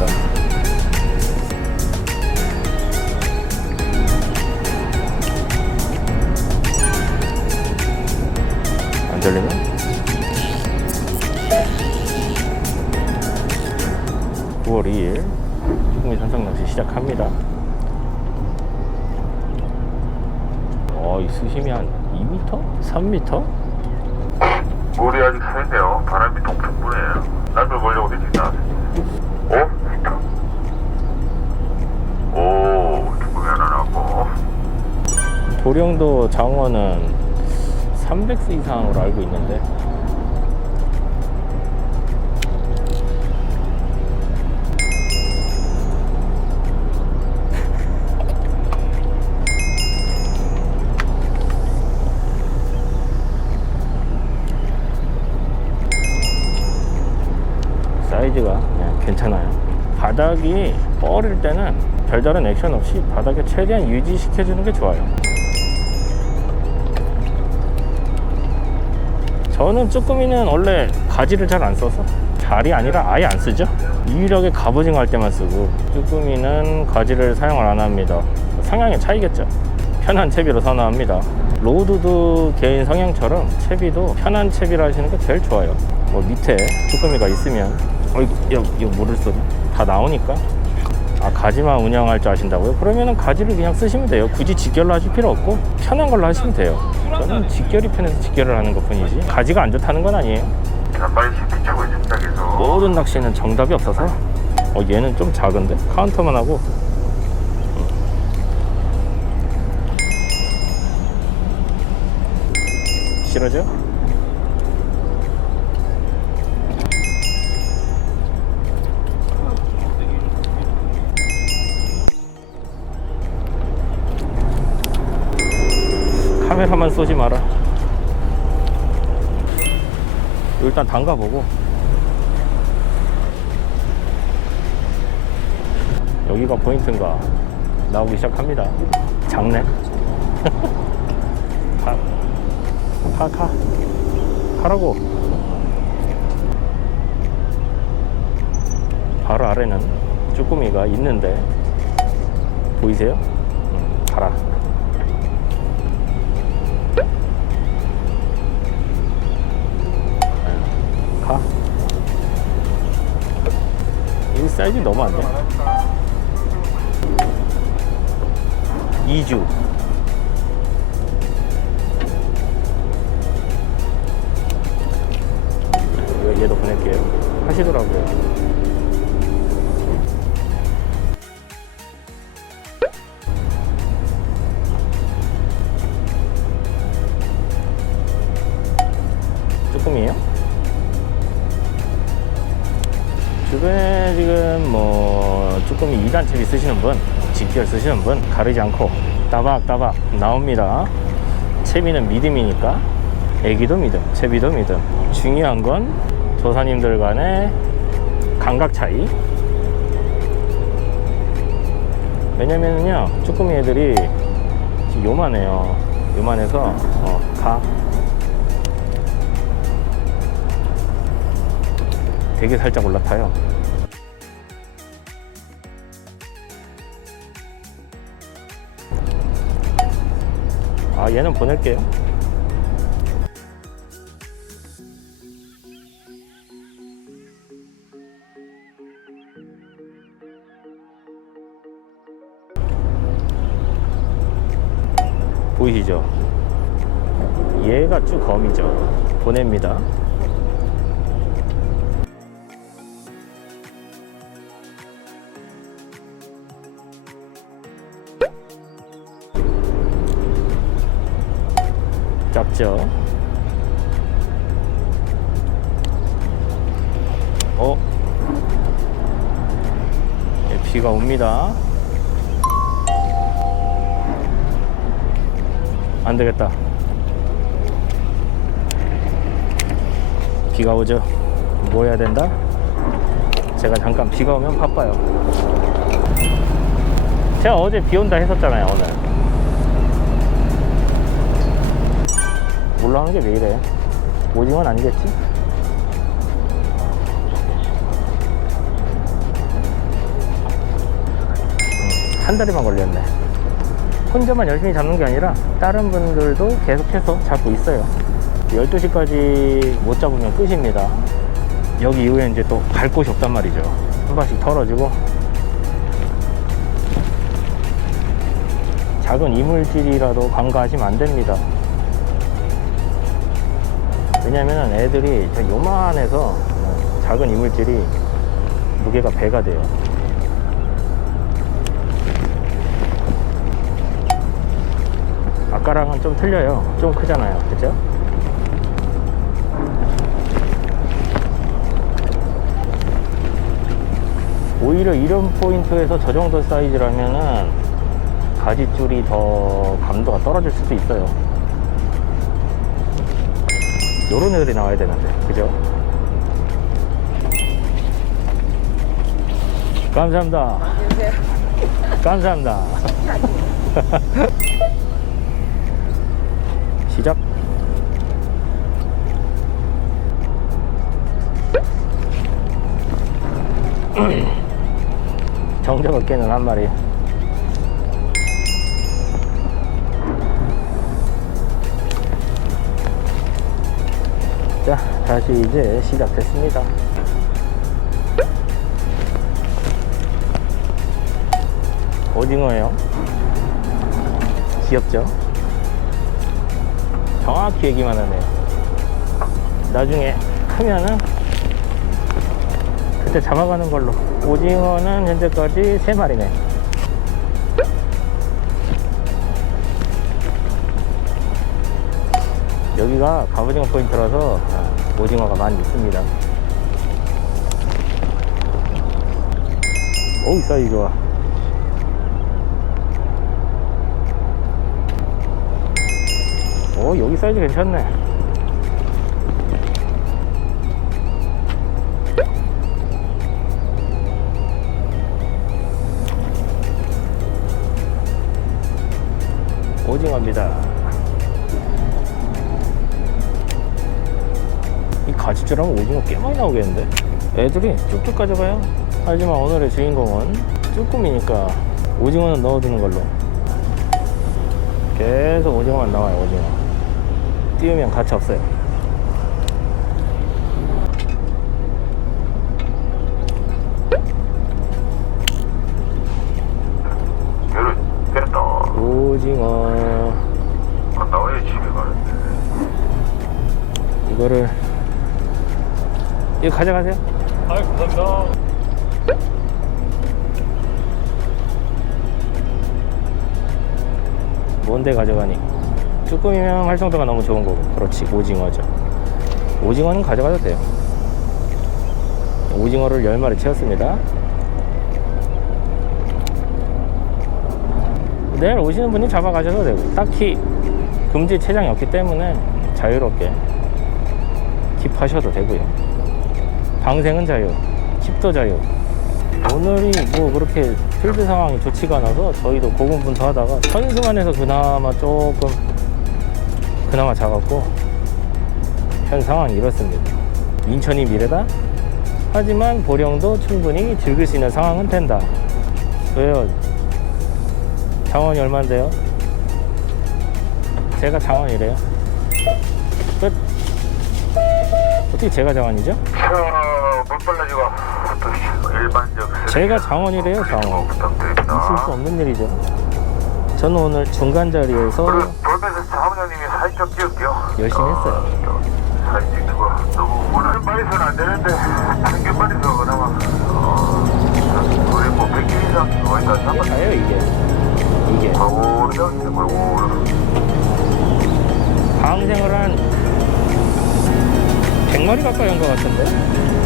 살피겠습니다. 안 들리나? 9월 2일 쭈꾸미 산성 낚시 시작합니다. 어, 이 수심이 한 2m? 3m? 물이 아직 새네요. 바람이 동풍 부네요. 날물 걸려고 되지 않았어요. 어? 오, 나왔고. 도령도 장어는 300스 이상으로 알고 있는데 사이즈가 그냥 괜찮아요. 바닥이 뻐릴 때는 별다른 액션 없이 바닥에 최대한 유지시켜주는 게 좋아요. 저는 쭈꾸미는 원래 가지를 잘 안 써서 잘이 아니라 아예 안 쓰죠. 유일하게 갑오징어 할 때만 쓰고 쭈꾸미는 가지를 사용을 안 합니다. 성향의 차이겠죠. 편한 채비로 선호합니다. 로드도 개인 성향처럼 채비도 편한 채비를 하시는 게 제일 좋아요. 뭐 밑에 쭈꾸미가 있으면 어이구 야, 이거 물을 쏘네. 다 나오니까 아 가지만 운영할 줄 아신다고요? 그러면은 가지를 그냥 쓰시면 돼요. 굳이 직결로 하실 필요 없고 편한 걸로 하시면 돼요. 저는 직결이 편해서 직결을 하는 것 뿐이지 가지가 안 좋다는 건 아니에요. 있습니다, 계속. 모든 낚시는 정답이 없어서 어 얘는 좀 작은데 카운터만 하고 싫어져? 카메라만 쏘지 마라 일단 담가보고 여기가 포인트인가 나오기 시작합니다. 작네. 가, 가, 가. 가라고. 바로 아래는 쭈꾸미가 있는데 보이세요? 응, 가라. 이 사이즈 너무 안 돼. 2주 이거 얘도 보낼게요 하시더라고요? 주변에 지금 뭐 2단 채비 쓰시는 분, 직결 쓰시는 분 가리지 않고 따박따박 나옵니다. 채비는 믿음이니까 애기도 믿음, 채비도 믿음. 중요한 건 조사님들 간의 감각 차이. 왜냐면은요, 쭈꾸미 애들이 요만해요. 요만해서, 어, 가. 되게 살짝 올라타요. 아, 얘는 보낼게요. 보이시죠? 얘가 쭉 검이죠. 보냅니다. 작죠? 어? 예, 비가 옵니다. 안 되겠다. 비가 오죠. 뭐 해야 된다? 제가 잠깐 비가 오면 바빠요. 제가 어제 비 온다 했었잖아요, 오늘. 올라오는 게 왜 이래? 오징어는 아니겠지? 음, 한 다리만 걸렸네. 혼자만 열심히 잡는 게 아니라 다른 분들도 계속해서 잡고 있어요. 12시까지 못 잡으면 끝입니다. 여기 이후에 이제 또 갈 곳이 없단 말이죠. 한 번씩 털어지고 작은 이물질이라도 간과하시면 안 됩니다. 왜냐면 애들이 저 요만해서 어, 작은 이물질이 무게가 배가 돼요. 아까랑은 좀 틀려요. 좀 크잖아요. 그죠? 오히려 이런 포인트에서 저 정도 사이즈라면은 가지줄이 더 감도가 떨어질 수도 있어요. 요런 애들이 나와야 되는데, 그죠? 감사합니다. 감사합니다. 시작. 정적 없게는 한 마리. 자, 다시 이제 시작됐습니다. 오징어예요. 귀엽죠? 정확히 얘기만 하네요. 나중에 크면은 그때 잡아가는 걸로. 오징어는 현재까지 3마리네. 여기가 갑오징어 포인트라서 아, 오징어가 많이 있습니다. 오이 사이즈 좋아. 오 여기 사이즈 괜찮네. 오징어입니다. 가지줄하면 오징어 꽤 많이 나오겠는데? 애들이 쭉쭉 가져가요. 하지만 오늘의 주인공은 쭈꾸미니까 오징어는 넣어두는 걸로. 계속 오징어만 나와요, 오징어. 띄우면 가치 없어요. 오징어. 아, 나와야 집에 가는데. 이거를. 이거 가져가세요. 아유 감사합니다. 뭔데 가져가니? 쭈꾸미면 활성도가 너무 좋은 거고. 그렇지, 오징어죠. 오징어는 가져가도 돼요. 오징어를 10마리 채웠습니다. 내일 오시는 분이 잡아가셔도 되고, 딱히 금지 체장이 없기 때문에 자유롭게 킵하셔도 되고요. 방생은 자유, 킵도 자유. 오늘이 뭐 그렇게 필드 상황이 좋지가 않아서 저희도 고군분투하다가 선수만해서 그나마 조금 그나마 작았고 현 상황이 이렇습니다. 인천이 미래다. 하지만 보령도 충분히 즐길 수 있는 상황은 된다. 왜요? 장원이 얼마인데요? 제가 장원이래요. 끝. 어떻게 제가 장원이죠? 제가 장원이래요, 장원. 있을 수 없는 일이죠. 저는 오늘 중간 자리에서 돌면서 사무장님이 좀 찍을게요. 열심히 했어요. 어, 사진 찍는 거 너무 원하는 말에서는 안 되는데 평균 말에서 그나마 어, 우리 뭐 100개 이상 거의 다 이게 잡았어. 다예요, 이게. 이게. 방생을 한 100마리 가까이 한 것 같은데?